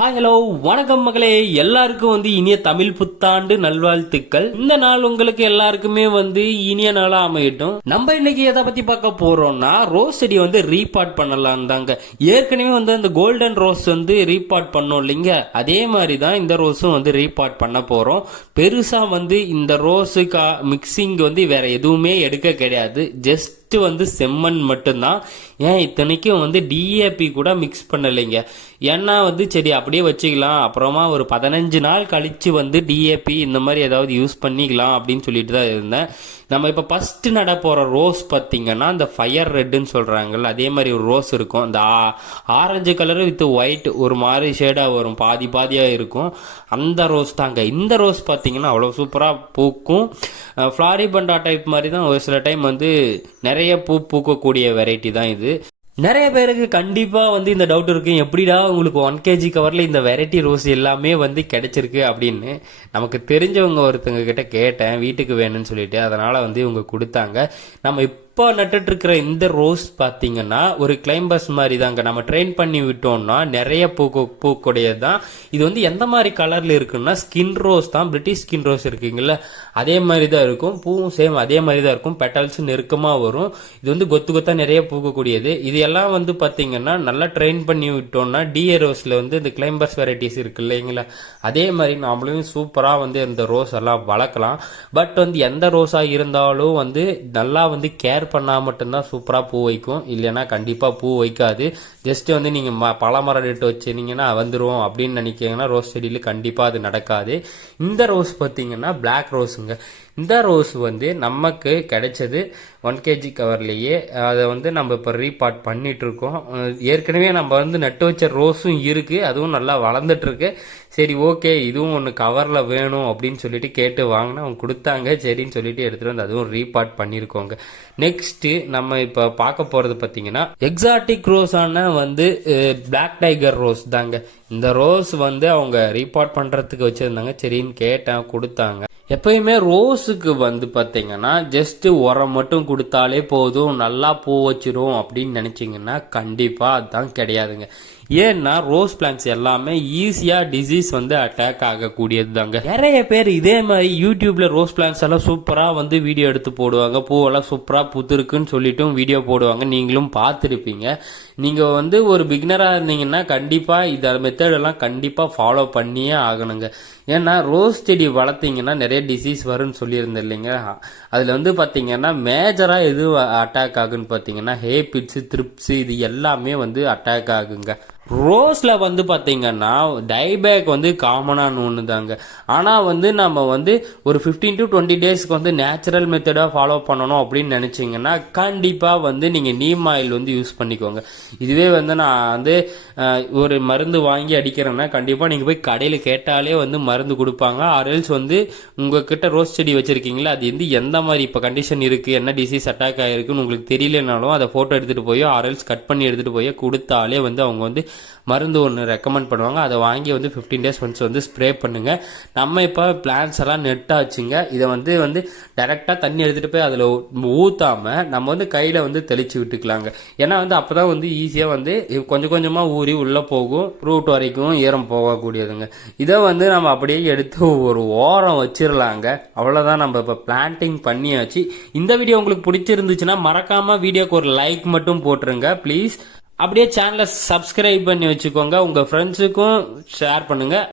Hi hello வணக்கம் மகளே. எல்லாருக்கும் வந்து இனிய தமிழ் புத்தாண்டு நல்வாழ்த்துக்கள். இந்த நாள் உங்களுக்கு எல்லாருக்குமே வந்து இனிய நாளா அமையட்டும். நம்ம இன்னைக்கு எதை பத்தி பார்க்க போறோம்னா ரோஸ் செடி வந்து ரீபாட் பண்ணலாம் தாங்க. ஏற்கனவே வந்து அந்த கோல்டன் ரோஸ் வந்து ரீபாட் பண்ணோம் இல்லைங்க? அதே மாதிரி தான் இந்த ரோஸும் வந்து ரீபாட் பண்ண போறோம். பெருசா வந்து இந்த ரோஸுக்கு மிக்சிங் வந்து வேற எதுவுமே எடுக்க கிடையாது. ஜஸ்ட் வந்து செம்மண் மட்டும்தான். ஏன் இத்தனைக்கும் வந்து டிஏபி கூட மிக்ஸ் பண்ணலைங்க. ஏன்னா வந்து சரி அப்படியே வச்சுக்கலாம். அப்புறமா ஒரு பதினஞ்சு நாள் கழிச்சு வந்து டிஏபி இந்த மாதிரி ஏதாவது யூஸ் பண்ணிக்கலாம் அப்படின்னு சொல்லிட்டு தான் இருந்தேன். நம்ம இப்போ ஃபஸ்ட்டு நட போகிற ரோஸ் பார்த்தீங்கன்னா இந்த ஃபயர் ரெட்டுன்னு சொல்கிறாங்கல்ல அதே மாதிரி ஒரு ரோஸ் இருக்கும். அந்த ஆரஞ்சு கலரு வித் ஒயிட் ஒரு மாதிரி ஷேடாக வரும். பாதி பாதியாக இருக்கும். அந்த ரோஸ் தாங்க. இந்த ரோஸ் பார்த்தீங்கன்னா அவ்வளோ சூப்பராக பூக்கும். ஃப்ளாரிபண்டா டைப் மாதிரி தான் ஒரு சில டைம் வந்து நிறைய பூ பூக்கக்கூடிய வெரைட்டி தான் இது. நிறைய பேருக்கு கண்டிப்பாக வந்து இந்த டவுட் இருக்கும் எப்படிடா உங்களுக்கு ஒன் கேஜி கவரில் இந்த வெரைட்டி ரோஸ் எல்லாமே வந்து கிடைச்சிருக்கு அப்படின்னு நமக்கு தெரிஞ்சவங்க ஒருத்தங்க கிட்ட கேட்டேன். வீட்டுக்கு வேணும்னு சொல்லிட்டு. அதனால் வந்து இவங்க கொடுத்தாங்க. நம்ம இப்போ நட்டுட்ருக்கிற இந்த ரோஸ் பார்த்தீங்கன்னா ஒரு கிளைம்பஸ் மாதிரி தாங்க நம்ம ட்ரெயின் பண்ணி விட்டோம்னா நிறைய பூக்கு பூக்கூடியது தான் இது வந்து எந்த மாதிரி கலரில் இருக்குன்னா ஸ்கின் ரோஸ் தான். பிரிட்டிஷ் ஸ்கின் ரோஸ் இருக்குங்கள அதே மாதிரி தான் இருக்கும். பூவும் சேம் அதே மாதிரி தான் இருக்கும். பெட்டல்ஸும் நெருக்கமாக வரும். இது வந்து கொத்து கொத்தாக நிறைய பூக்கக்கூடியது. இது இதெல்லாம் வந்து பார்த்தீங்கன்னா நல்லா ட்ரெயின் பண்ணி விட்டோம்னா டிஏ ரோஸில் வந்து இந்த கிளைம்பர்ஸ் வெரைட்டிஸ் இருக்கு இல்லைங்களா அதே மாதிரி நாமளும் சூப்பராக வந்து இந்த ரோஸ் எல்லாம் வளர்க்கலாம். பட் வந்து எந்த ரோஸாக இருந்தாலும் வந்து நல்லா வந்து கேர் பண்ணால் மட்டும்தான் சூப்பராக பூ வைக்கும். இல்லைன்னா கண்டிப்பாக பூ வைக்காது. ஜஸ்ட் வந்து நீங்கள் ம பழமரம் நட்டு வச்சுருந்தீங்கன்னா வந்துடும் அப்படின்னு நினைக்கிறீங்கன்னா ரோஸ் செடியில் கண்டிப்பாக அது நடக்காது. இந்த ரோஸ் பார்த்தீங்கன்னா பிளாக் ரோஸுங்க இந்த ரோஸ் வந்து நமக்கு கிடைச்சது ஒன் கேஜி கவர்லேயே அதை வந்து நம்ம இப்போ ரீபாட் பண்ணிட்டு இருக்கோம் ஏற்கனவே நம்ம வந்து நட்டு வச்ச ரோஸும் இருக்கு. அதுவும் நல்லா வளர்ந்துட்டுருக்கு. சரி ஓகே இதுவும் ஒன்று கவரில் வேணும் அப்படின்னு சொல்லிட்டு கேட்டு வாங்கினா அவங்க கொடுத்தாங்க. சரின்னு சொல்லிட்டு எடுத்துட்டு வந்து அதுவும் ரீபாட் பண்ணியிருக்கோங்க நெக்ஸ்ட்டு நம்ம இப்போ பார்க்க போகிறது பார்த்தீங்கன்னா எக்ஸாட்டிக் ரோஸான வந்து பிளாக் டைகர் ரோஸ் தாங்க. இந்த ரோஸ் வந்து அவங்க ரீபாட் பண்ணுறதுக்கு வச்சுருந்தாங்க. சரின்னு கேட்டேன் கொடுத்தாங்க. எப்பயுமே ரோஸுக்கு வந்து பார்த்தீங்கன்னா ஜஸ்ட்டு உரம் மட்டும் கொடுத்தாலே போதும் நல்லா பூ வச்சிரும் அப்படின்னு நினச்சிங்கன்னா கண்டிப்பாக அதுதான் கிடையாதுங்க. ஏன்னா ரோஸ் பிளான்ட்ஸ் எல்லாமே ஈஸியாக டிசீஸ் வந்து அட்டாக் ஆகக்கூடியது தாங்க நிறைய பேர் இதே மாதிரி யூடியூப்ல ரோஸ் பிளான்ஸ் எல்லாம் சூப்பராக வந்து வீடியோ எடுத்து போடுவாங்க. பூவெல்லாம் சூப்பராக புத்துருக்குன்னு சொல்லிட்டும் வீடியோ போடுவாங்க. நீங்களும் பார்த்துருப்பீங்க. நீங்கள் வந்து ஒரு பிகினராக இருந்தீங்கன்னா கண்டிப்பாக இதை மெத்தடெல்லாம் கண்டிப்பாக ஃபாலோ பண்ணியே ஆகணுங்க. ஏன்னா ரோஸ் செடி வளர்த்தீங்கன்னா நிறைய டிசீஸ் வரும்னு சொல்லியிருந்தேன் இல்லைங்க. அதில் வந்து பார்த்தீங்கன்னா மேஜராக எது அட்டாக் ஆகுன்னு பார்த்தீங்கன்னா ஹேபிட்ஸு த்ரிப்ஸு இது எல்லாமே வந்து அட்டாக் ஆகுங்க. ரோஸில் வந்து பார்த்தீங்கன்னா டைபேக் வந்து காமனான ஒன்று தாங்க ஆனால் வந்து நம்ம வந்து ஒரு ஃபிஃப்டீன் டு டுவெண்ட்டி டேஸ்க்கு வந்து நேச்சுரல் மெத்தடாக ஃபாலோ பண்ணணும் அப்படின்னு நினச்சிங்கன்னா கண்டிப்பாக வந்து நீங்கள் நீம் ஆயில் வந்து யூஸ் பண்ணிக்கோங்க. இதுவே வந்து நான் வந்து ஒரு மருந்து வாங்கி அடிக்கிறேன்னா கண்டிப்பாக நீங்கள் போய் கடையில் கேட்டாலே வந்து மருந்து கொடுப்பாங்க. ஆர்எல்ஸ் வந்து உங்ககிட்ட ரோஸ் செடி வச்சுருக்கீங்களா அது வந்து எந்த மாதிரி இப்போ கண்டிஷன் இருக்குது என்ன டிசீஸ் அட்டாக் ஆகிருக்குன்னு உங்களுக்கு தெரியலனாலும் அதை ஃபோட்டோ எடுத்துகிட்டு போய் ஆர்எல்ஸ் கட் பண்ணி எடுத்துகிட்டு போய் கொடுத்தாலே வந்து அவங்க வந்து மருந்து ஒன்று ரெக்கமெண்ட் பண்ணுவாங்க. அதை வாங்கி வந்து ஃபிஃப்டீன் டேஸ் ஒன்ஸ் வந்து ஸ்ப்ரே பண்ணுங்க. நம்ம இப்போ பிளான்ஸ் எல்லாம் நெட்டாச்சுங்க இதை வந்து வந்து டைரெக்டாக தண்ணி எடுத்துகிட்டு போய் அதில் ஊற்றாம நம்ம வந்து கையில் வந்து தெளித்து விட்டுக்கலாங்க. ஏன்னா வந்து அப்போ தான் வந்து ஈஸியாக வந்து கொஞ்சம் கொஞ்சமாக ஊறி உள்ளே போகும். ரூட் வரைக்கும் ஈரம் போகக்கூடியதுங்க. இதை வந்து நம்ம அப்படியே எடுத்து ஒரு ஓரம் வச்சிடலாங்க அவ்வளோதான் நம்ம இப்போ பிளான்டிங் பண்ணியாச்சு. இந்த வீடியோ உங்களுக்கு பிடிச்சிருந்துச்சுன்னா மறக்காமல் வீடியோக்கு ஒரு லைக் மட்டும் போட்டுருங்க. ப்ளீஸ் அப்படியே சேனலை சப்ஸ்கிரைப் பண்ணி வச்சுக்கோங்க. உங்கள் ஃப்ரெண்ட்ஸுக்கும் ஷேர் பண்ணுங்கள்